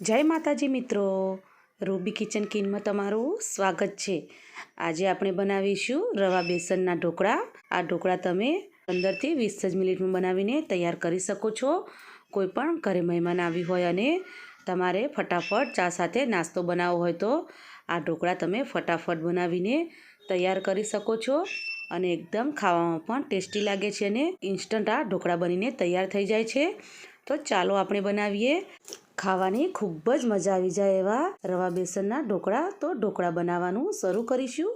જય માતાજી મિત્રો. રૂબી કિચન કિનમાં તમારું સ્વાગત છે. આજે આપણે બનાવીશું રવા બેસનના ઢોકળા. આ ઢોકળા તમે પંદરથી વીસ જ મિનિટમાં બનાવીને તૈયાર કરી શકો છો. કોઈ પણ ઘરે મહેમાન આવી હોય અને તમારે ફટાફટ ચા સાથે નાસ્તો બનાવવો હોય તો આ ઢોકળા તમે ફટાફટ બનાવીને તૈયાર કરી શકો છો અને એકદમ ખાવામાં પણ ટેસ્ટી લાગે છે અને ઇન્સ્ટન્ટ આ ઢોકળા બનીને તૈયાર થઈ જાય છે. તો ચાલો આપણે બનાવીએ. ખાવાની ખૂબ જ મજા આવી જાય એવા રવા બેસનના ઢોકળા. તો ઢોકળા બનાવવાનું શરૂ કરીશું.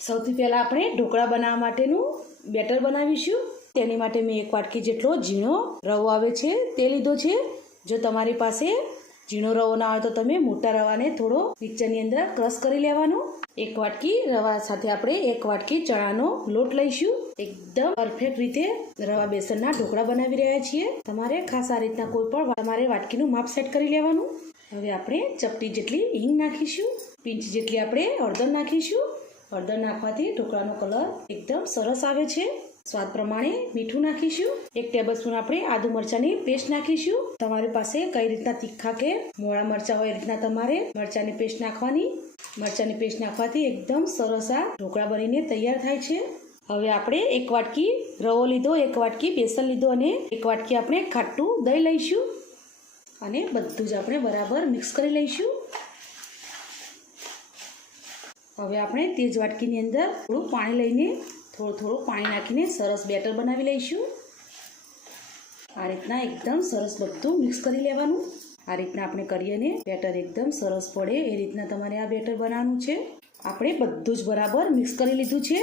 સૌથી પહેલાં આપણે ઢોકળા બનાવવા માટેનું બેટર બનાવીશું. તેની માટે મેં એક વાટકી જેટલો ઝીણો રવો આવે છે તે લીધો છે. જો તમારી પાસે ઝીણો રવો ના હોય તો તમે મોટા રવાને થોડો મિક્સરની અંદર ક્રશ કરી લેવાનો. એક વાટકી રવા સાથે આપણે એક વાટકી ચણાનો લોટ લઈશું. એકદમ પરફેક્ટ રીતે રવા બેસનના ઢોકળા બનાવી રહ્યા છીએ. તમારે ખાસ આ રીતના કોઈ પણ તમારે વાટકીનું માપ સેટ કરી લેવાનું. હવે આપણે ચપટી જેટલી હિંગ નાખીશું, પિંચ જેટલી આપણે હળદર નાખીશું. હળદર નાખવાથી ઢોકળાનો કલર એકદમ સરસ આવે છે. સ્વાદ પ્રમાણે મીઠું નાખીશું. એક ટેબલ સ્પૂન આપણે આદુ મરચાંની પેસ્ટ નાખીશું. તમારી પાસે કઈ રીતના તીખા કે મોળા મરચાં હોય એ રીતના તમારે મરચાંની પેસ્ટ નાખવાની. મરચાંની પેસ્ટ નાખવાથી એકદમ સરસ આ ઢોકળા બનીને તૈયાર થાય છે. હવે આપણે એક વાટકી રવો લીધો, એક વાટકી બેસન લીધો અને એક વાટકી આપણે ખાટું દહીં લઈશું અને બધું જ આપણે બરાબર મિક્સ કરી લઈશું. હવે આપણે તે જ વાટકીની અંદર થોડું પાણી લઈને થોડું થોડું પાણી નાખીને સરસ બેટર બનાવી લઈશું. આ રીતના એકદમ સરસ બધું મિક્સ કરી લેવાનું. આ રીતના આપણે કરીએ ને બેટર એકદમ સરસ પડે, એ રીતના તમારે આ બેટર બનાવવાનું છે. આપણે બધું જ બરાબર મિક્સ કરી લીધું છે.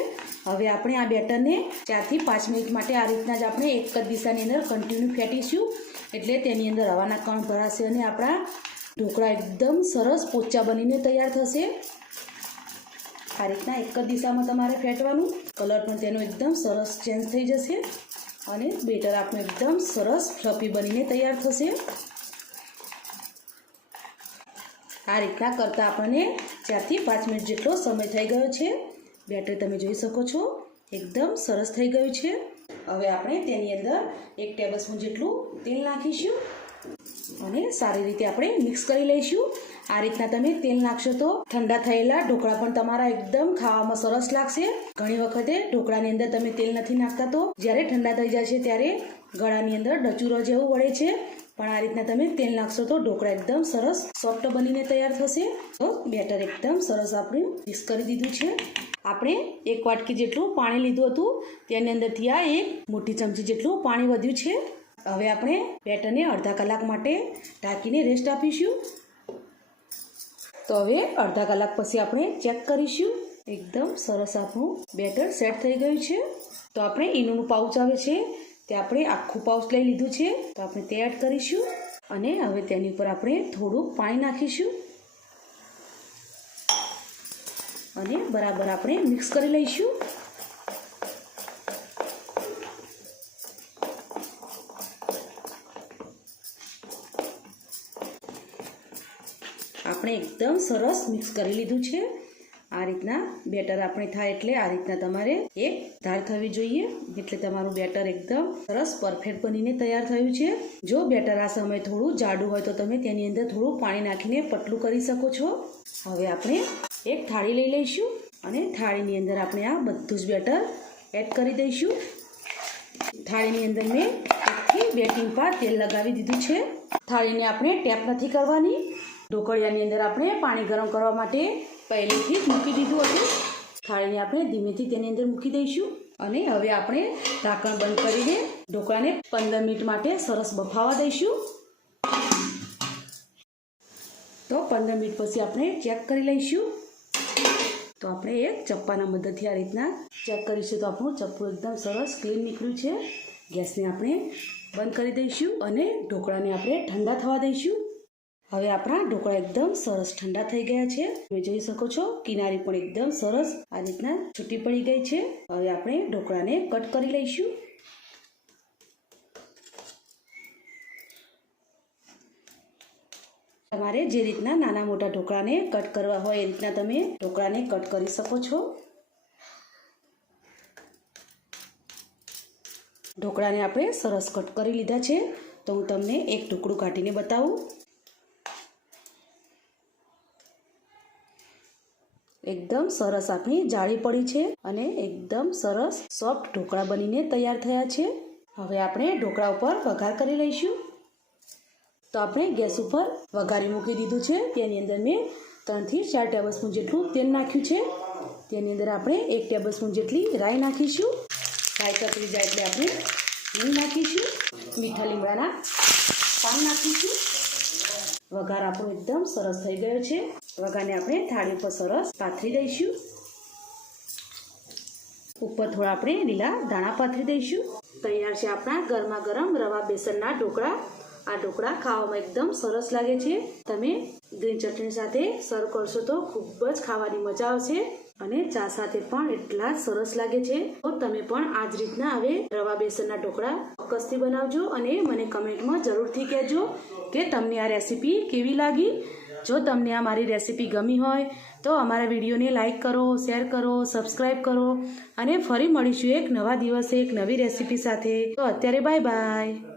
હવે આપણે આ બેટરને ચારથી પાંચ મિનિટ માટે આ રીતના જ આપણે એક જ દિશાની અંદર કન્ટિન્યુ ફેંટીશું. એટલે તેની અંદર હવાના કણ ભરાશે અને આપણા ઢોકળા એકદમ સરસ પોચા બનીને તૈયાર થશે. આ રીતના એક જ દિશામાં તમારે ફેંટવાનું. કલર પણ તેનો એકદમ સરસ ચેન્જ થઈ જશે. અને બેટર આપણું એકદમ સરસ ફ્લફી બનીને તૈયાર થશે. આ રીતના કરતાં આપણને ચારથી પાંચ મિનિટ જેટલો સમય થઈ ગયો છે. બેટર તમે જોઈ શકો છો, એકદમ સરસ થઈ ગયું છે. હવે આપણે તેની અંદર એક ટેબલસ્પૂન જેટલું તેલ નાખીશું અને સારી રીતે આપણે મિક્સ કરી લઈશું. આ રીતના તમે તેલ નાખશો તો ઠંડા થયેલા ઢોકળા પણ તમારા એકદમ ખાવામાં સરસ લાગશે. ઘણી વખતે ઢોકળાની અંદર તમે તેલ નથી નાખતા તો જ્યારે ઠંડા થઈ જાય છે ત્યારે ગળાની અંદર ડચુરો જેવું વળે છે. પણ આ રીતના તમે તેલ નાખશો તો ઢોકળા એકદમ સરસ સોફ્ટ બનીને તૈયાર થશે. તો બેટર એકદમ સરસ આપણે મિક્સ કરી દીધું છે. આપણે એક વાટકી જેટલું પાણી લીધું હતું. તેની અંદરથી આ એક મોટી ચમચી જેટલું પાણી વધ્યું છે. હવે આપણે બેટરને અડધા કલાક માટે ઢાંકીને રેસ્ટ આપીશું. તો હવે અડધા કલાક પછી આપણે ચેક કરીશું. એકદમ સરસ આપણું બેટર સેટ થઈ ગયું છે. તો આપણે ઈનોનું પાઉચ આવે છે. તે આપણે આખું પાઉચ લઈ લીધું છે. તો આપણે તે એડ કરીશું અને હવે તેની ઉપર આપણે થોડું પાણી નાખીશું. અને બરાબર આપણે મિક્સ કરી લઈશું. આપણે એકદમ સરસ મિક્સ કરી લીધું છે. આ રીતના બેટર આપણે થાય એટલે આ રીતના તમારે એક ધાર થવી જોઈએ, એટલે તમારું બેટર એકદમ સરસ પરફેક્ટ બનીને તૈયાર થયું છે. જો બેટર આ સમયે થોડું જાડું હોય તો તમે તેની અંદર થોડું પાણી નાખીને પતલું કરી શકો છો. હવે આપણે એક થાળી લઈ લઈશું અને થાળીની અંદર આપણે આ બધું જ બેટર એડ કરી દઈશું. થાળીની અંદર મેં એકથી બે ટીમ્પા તેલ લગાવી દીધું છે. થાળીને આપણે ટેપ નથી કરવાની. ઢોકળિયાની અંદર આપણે પાણી ગરમ કરવા માટે પહેલેથી જ મૂકી દીધું હતું. થાળીને આપણે ધીમેથી તેની અંદર મૂકી દઈશું અને હવે આપણે ઢાંકણ બંધ કરીને ઢોકળાને પંદર મિનિટ માટે સરસ બફાવા દઈશું. તો પંદર મિનિટ પછી આપણે ચેક કરી લઈશું. તો આપણે એક ચપ્પાના મદદથી આ રીતના ચેક કરીશું તો આપણું ચપ્પુ એકદમ સરસ ક્લીન નીકળ્યું છે. ગેસને આપણે બંધ કરી દઈશું અને ઢોકળાને આપણે ઠંડા થવા દઈશું. હવે આપણા ઢોકળા એકદમ સરસ ઠંડા થઈ ગયા છે. તમે જોઈ શકો છો, કિનારી પણ એકદમ સરસ આ રીતના છૂટી પડી ગઈ છે. હવે આપણે ઢોકળાને કટ કરી લઈશું. તમારે જે રીતના નાના મોટા ઢોકળાને કટ કરવા હોય એ રીતના તમે ઢોકળાને કટ કરી શકો છો. ઢોકળાને આપણે સરસ કટ કરી લીધા છે. તો હું તમને એક ટુકડું કાઢીને બતાવું. એકદમ સરસ આપણી જાળી પડી છે અને એકદમ સરસ સોફ્ટ ઢોકળા બનીને તૈયાર થયા છે. હવે આપણે ઢોકળા ઉપર વઘાર કરી લઈશું. તો આપણે ગેસ ઉપર વઘારી મૂકી દીધું છે. તેની અંદર મેં ત્રણથી ચાર ટેબલ સ્પૂન જેટલું તેલ નાખ્યું છે. તેની અંદર આપણે એક ટેબલ સ્પૂન જેટલી રાઈ નાખીશું. રાઈ તતરી જાય એટલે આપણે હિંગ નાખીશું. મીઠા લીમડાના પાન નાખીશું. વઘાર આપણો એકદમ સરસ થઈ ગયો છે. વઘારને આપણે થાળી ઉપર સરસ પાથરી દઈશું. ઉપર થોડા આપણે લીલા દાણા પાથરી દઈશું. તૈયાર છે આપણા ગરમા ગરમ રવા બેસનના ઢોકળા. આ ઢોકળા ખાવામાં એકદમ સરસ લાગે છે. તમે ગ્રીન ચટણી સાથે સર્વ કરશો તો ખૂબ જ ખાવાની મજા આવશે અને ચા સાથે પણ એટલા સરસ લાગે છે. તો તમે પણ આ જ રીતના હવે રવા બેસનના ઢોકળા ચોક્કસથી બનાવજો અને મને કમેન્ટમાં જરૂરથી કહેજો કે તમને આ રેસીપી કેવી લાગી. જો તમને આ મારી રેસીપી ગમી હોય તો અમારા વિડીયોને લાઇક કરો, શેર કરો સબસ્ક્રાઈબ કરો અને ફરી મળીશું એક નવા દિવસે એક નવી રેસીપી સાથે. તો અત્યારે બાય બાય.